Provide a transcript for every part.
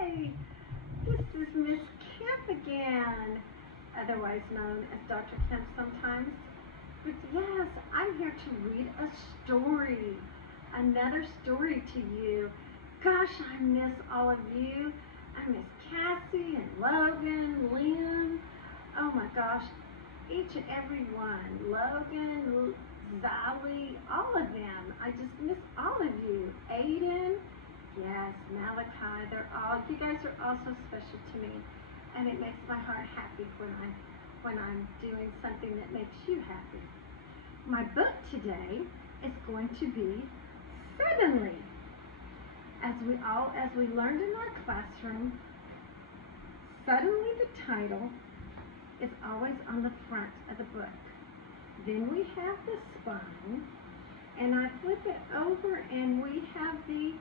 Hi, this is Miss Kempf again, otherwise known as Dr. Kempf sometimes. But yes, I'm here to read a story, another story to you. Gosh, I miss all of you. I miss Cassie and Logan, Lynn. Oh my gosh, each and every one. Logan, Zali, all of them. I just miss all of you. Aiden. Yes, Malachi, you guys are all so special to me, and it makes my heart happy when I'm doing something that makes you happy. My book today is going to be Suddenly. As we learned in our classroom, suddenly the title is always on the front of the book. Then we have the spine, and I flip it over and we have the,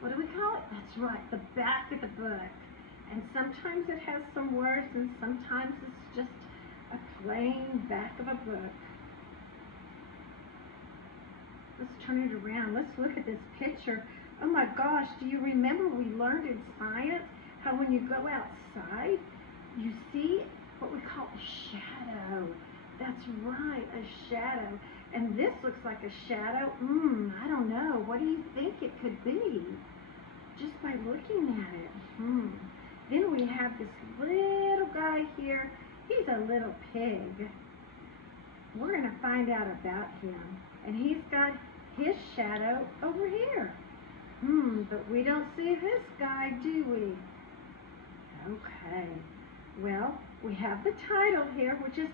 what do we call it? That's right, the back of the book. And sometimes it has some words and sometimes it's just a plain back of a book. Let's turn it around. Let's look at this picture. Oh my gosh, do you remember we learned in science how when you go outside, you see what we call a shadow. That's right, a shadow. And this looks like a shadow. I don't know. What do you think it could be? Just by looking at it. Then we have this little guy here. He's a little pig. We're going to find out about him. And he's got his shadow over here. But we don't see this guy, do we? Okay. Well, we have the title here, which is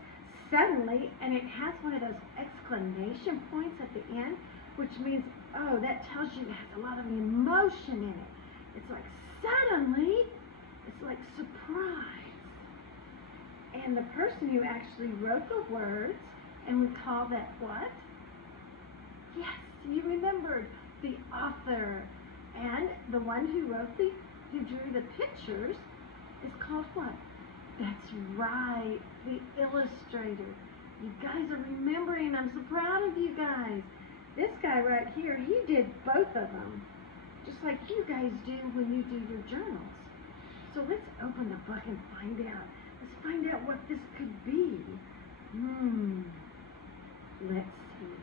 Suddenly, and it has one of those exclamation points at the end, which means, oh, that tells you it has a lot of emotion in it. It's like suddenly, it's like surprise. And the person who actually wrote the words, and we call that what? Yes, you remembered, the author. And the one who drew the pictures is called what? That's right, the illustrator. You guys are remembering. I'm so proud of you guys. This guy right here, he did both of them, just like you guys do when you do your journals. So let's open the book and find out. Let's find out what this could be. Let's see.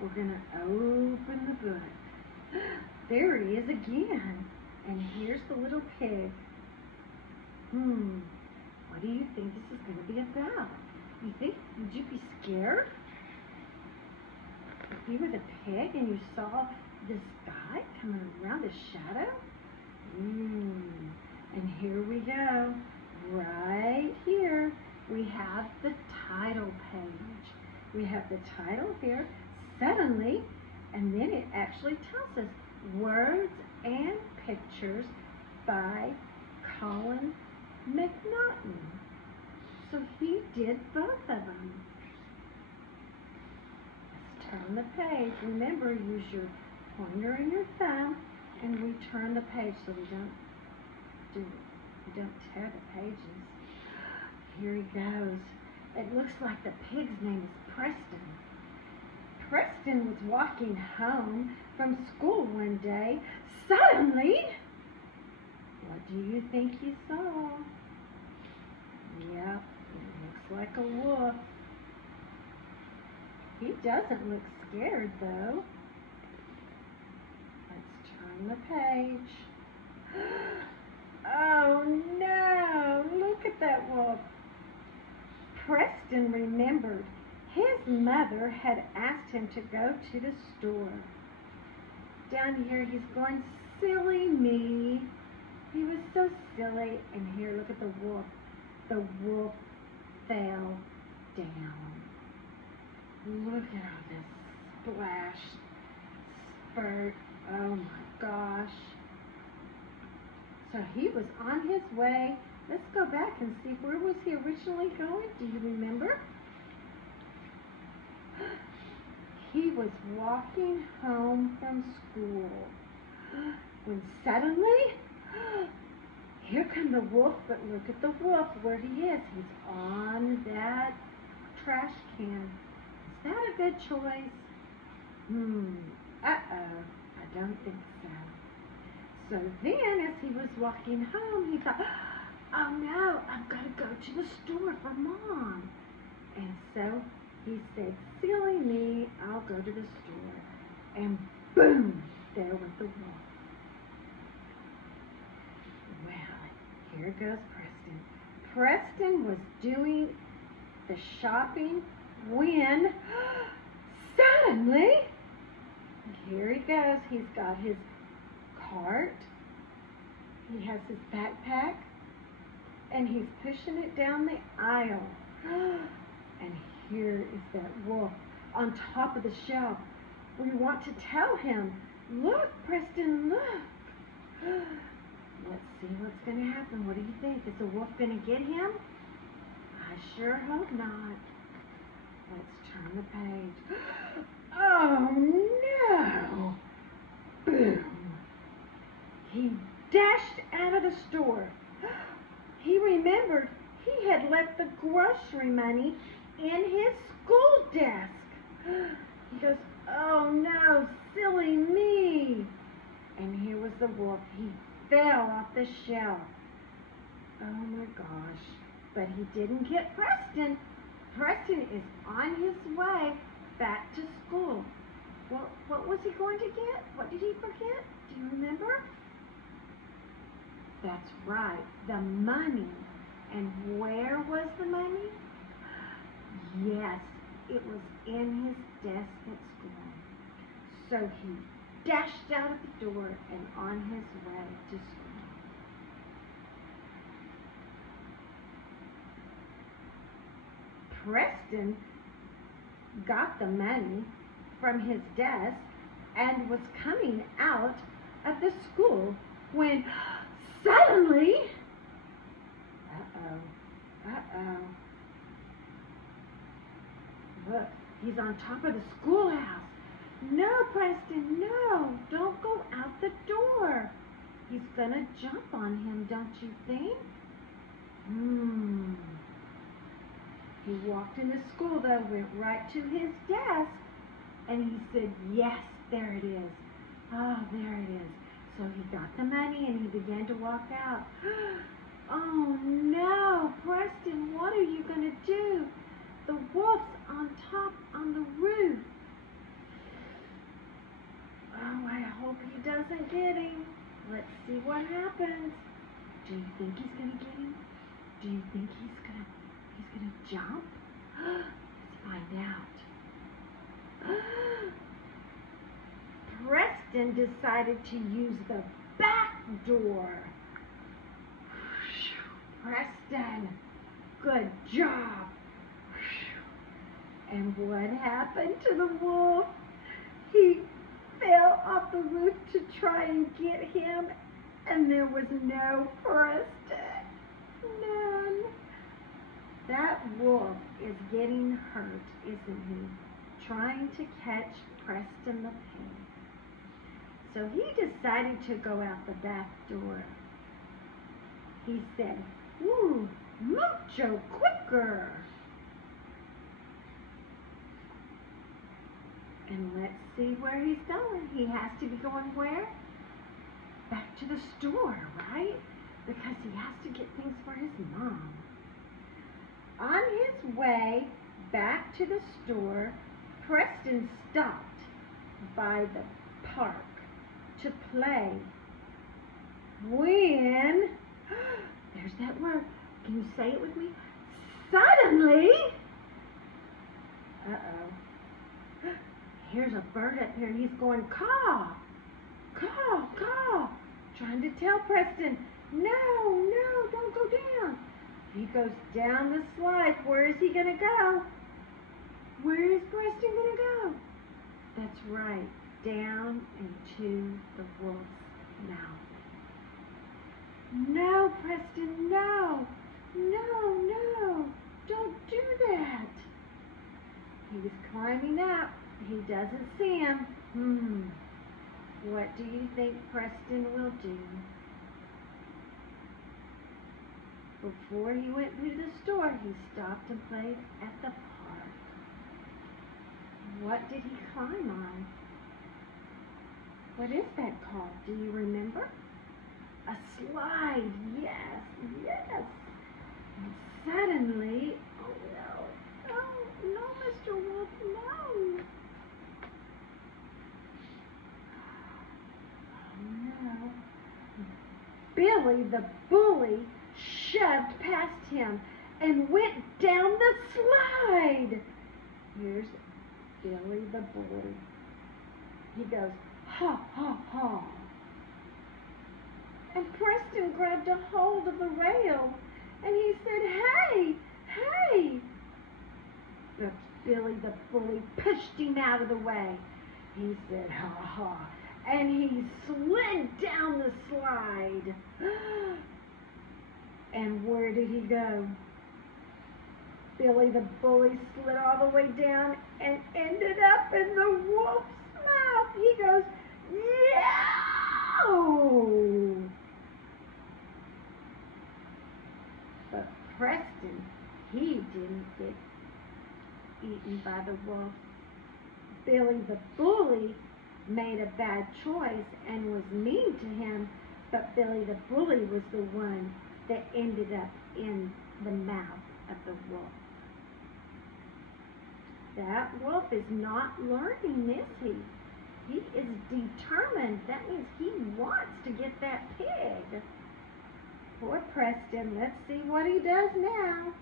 We're going to open the book. There he is again. And here's the little pig. What do you think this is going to be about? Would you be scared? If you were the pig and you saw this guy coming around, this shadow? And here we go. Right here, we have the title page. We have the title here, Suddenly, and then it actually tells us Words and Pictures by Colin, McNaughton. So he did both of them. Let's turn the page. Remember, use your pointer and your thumb, and we turn the page so we don't tear the pages. Here he goes. It looks like the pig's name is Preston. Preston was walking home from school one day. Suddenly, what do you think he saw? Yeah, it looks like a wolf. He doesn't look scared, though. Let's turn the page. Oh, no! Look at that wolf. Preston remembered his mother had asked him to go to the store. Down here, he's going, silly me. He was so silly. And here, look at the wolf. The wolf fell down. Look at all this splash, spurt. Oh my gosh. So he was on his way. Let's go back and see, where was he originally going? Do you remember? He was walking home from school when suddenly, here come the wolf, but look at the wolf, where he is. He's on that trash can. Is that a good choice? I don't think so. So then, as he was walking home, he thought, oh no, I've got to go to the store for Mom. And so he said, silly me, I'll go to the store. And boom, there was the wolf. Well, here goes Preston. Preston was doing the shopping when suddenly, here he goes. He's got his cart. He has his backpack. And he's pushing it down the aisle. And here is that wolf on top of the shelf. We want to tell him, look, Preston, look. Let's see what's going to happen. What do you think? Is the wolf going to get him? I sure hope not. Let's turn the page. Oh, no. Boom. He dashed out of the store. He remembered he had left the grocery money in his school desk. He goes, oh no, silly me. And here was the wolf. He fell off the shelf. Oh my gosh. But he didn't get Preston. Preston is on his way back to school. Well, what was he going to get? What did he forget? Do you remember? That's right, the money. And where was the money? Yes, it was in his desk at school. So he dashed out of the door and on his way to school. Preston got the money from his desk and was coming out of the school when suddenly, look, he's on top of the schoolhouse. No, Preston, no, don't go out the door. He's gonna jump on him, don't you think? He walked into school, though, went right to his desk, and he said, yes, there it is. Oh, there it is. So he got the money and he began to walk out. Oh no, Preston, what are you going to do? The wolf's on top on the roof. Oh, I hope he doesn't get him. Let's see what happens. Do you think he's going to get him? Do you think he's going to jump? Let's find out. Preston decided to use the back door. Preston, good job. And what happened to the wolf? He fell off the roof to try and get him, and there was no Preston. None. That wolf is getting hurt, isn't he? Trying to catch Preston the pig. So he decided to go out the back door. He said, ooh, mucho quicker. And let's see where he's going. He has to be going where? Back to the store, right? Because he has to get things for his mom. On his way back to the store, Preston stopped by the park to play. When, there's that word, can you say it with me? Suddenly, here's a bird up here. He's going, caw, caw, caw, trying to tell Preston, no, don't go down. He goes down the slide. Where is he going to go? Where is Preston going to go? That's right, down into the wolf's mouth. No, Preston, no, don't do that. He was climbing up. He doesn't see him. What do you think Preston will do? Before he went through the store, he stopped and played at the park. What did he climb on? What is that called? Do you remember? a slide. Yes, yes. And suddenly, oh no, no, no, Mr. Wolf, no. Oh no. Billy the bully shoved past him and went down the slide. Here's Billy the bully. He goes, ha, ha, ha. And Preston grabbed a hold of the rail and he said, hey, hey. But Billy the bully pushed him out of the way. He said, ha, ha. And he slid down the slide. And where did he go? Billy the bully slid all the way down and ended up in the wolf's mouth. He goes, yow! But Preston, he didn't get eaten by the wolf. Billy the bully made a bad choice and was mean to him, but Billy the bully was the one that ended up in the mouth of the wolf. That wolf is not learning, is he? He is determined. That means he wants to get that pig. Poor Preston. Let's see what he does now.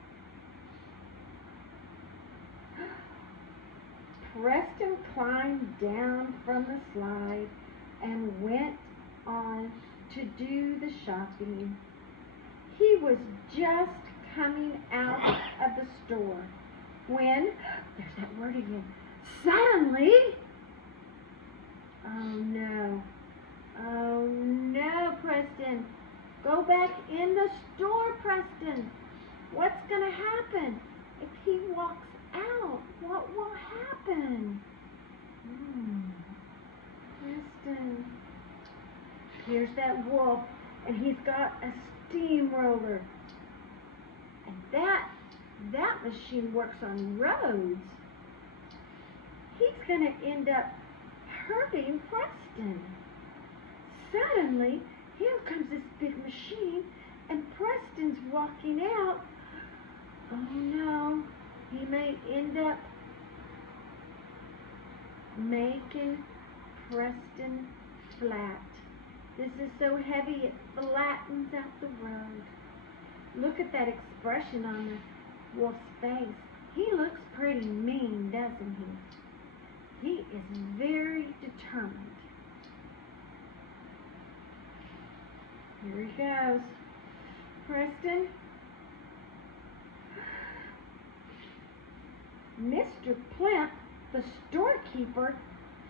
Preston climbed down from the slide and went on to do the shopping. He was just coming out of the store when, there's that word again, suddenly, oh no, Preston, go back in the store, Preston. What's going to happen if he walks out? What will happen? Preston, here's that wolf, and he's got a steamroller, and that machine works on roads. He's going to end up hurting Preston. Suddenly, here comes this big machine, and Preston's walking out. Oh no, he may end up making Preston flat. This is so heavy it flattens out the road. Look at that expression on the wolf's face. He looks pretty mean, doesn't he? He is very determined. Here he goes. Preston. Mr. Kempf, the storekeeper,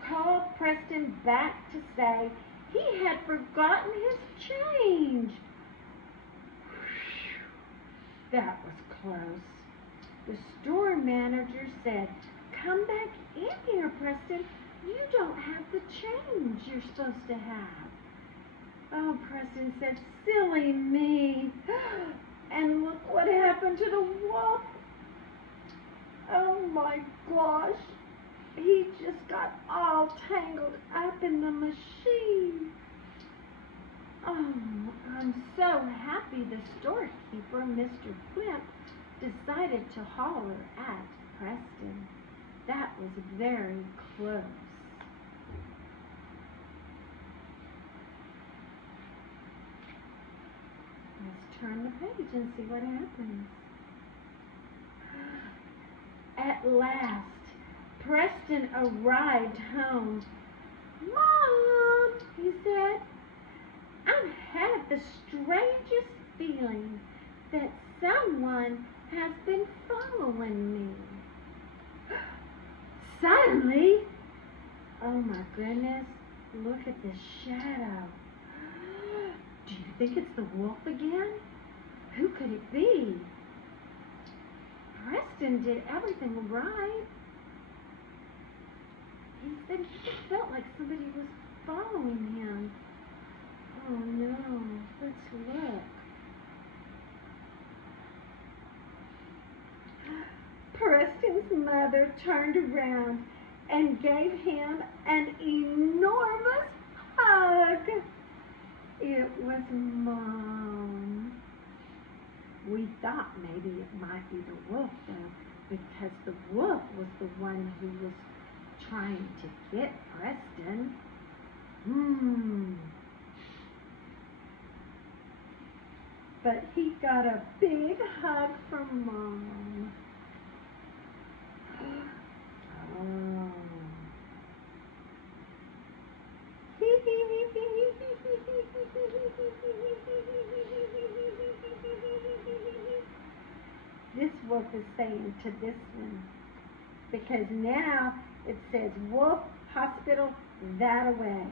called Preston back to say he had forgotten his change. That was close. The store manager said, come back in here, Preston. You don't have the change you're supposed to have. Oh, Preston said, silly me. And look what happened to the wolf. Oh my gosh. He just got all tangled up in the machine. Oh, I'm so happy the storekeeper, Mr. Kempf, decided to holler at Preston. That was very close. Let's turn the page and see what happens. At last, Preston arrived home. Mom, he said, I've had the strangest feeling that someone has been following me. Suddenly, oh my goodness, look at the shadow. Do you think it's the wolf again? Who could it be? Preston did everything right. He said he just felt like somebody was following him. Oh no, let's look. Preston's mother turned around and gave him an enormous hug. It was thought maybe it might be the wolf, though, because the wolf was the one who was trying to get Preston. But he got a big hug from Mom. Oh. This wolf is saying to this one, because now it says wolf, hospital, that away.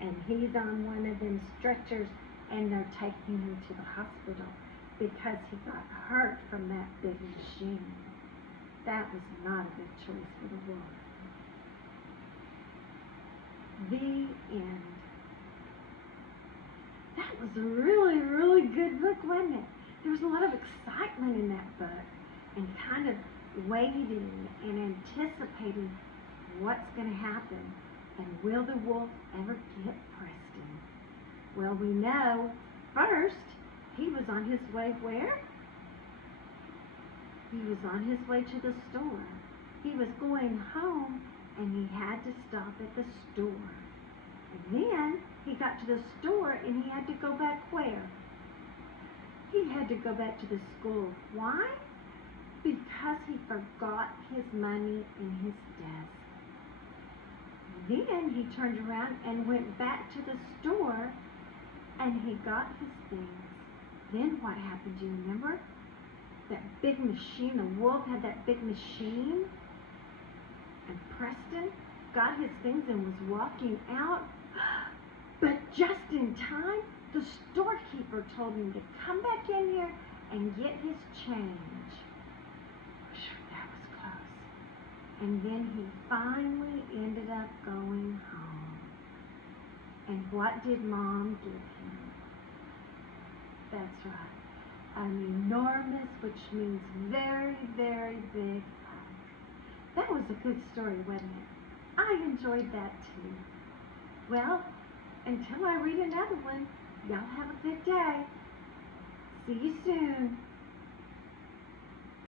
And he's on one of them stretchers, and they're taking him to the hospital because he got hurt from that big machine. That was not a good choice for the wolf. The end. That was a really, really good book, wasn't it? There was a lot of excitement in that book, and kind of waiting and anticipating what's going to happen. And will the wolf ever get Preston? Well, we know first he was on his way where? He was on his way to the store. He was going home, and he had to stop at the store. And then he got to the store, and he had to go back where? He had to go back to the school. Why? Because he forgot his money in his desk. Then he turned around and went back to the store, and he got his things. Then what happened? Do you remember? That big machine, the wolf had that big machine, and Preston got his things and was walking out. But just in time, the storekeeper told him to come back in here and get his change. That was close. And then he finally ended up going home. And what did Mom give him? That's right. An enormous, which means very, very big hug. That was a good story, wasn't it? I enjoyed that too. Well, until I read another one, y'all have a good day. See you soon.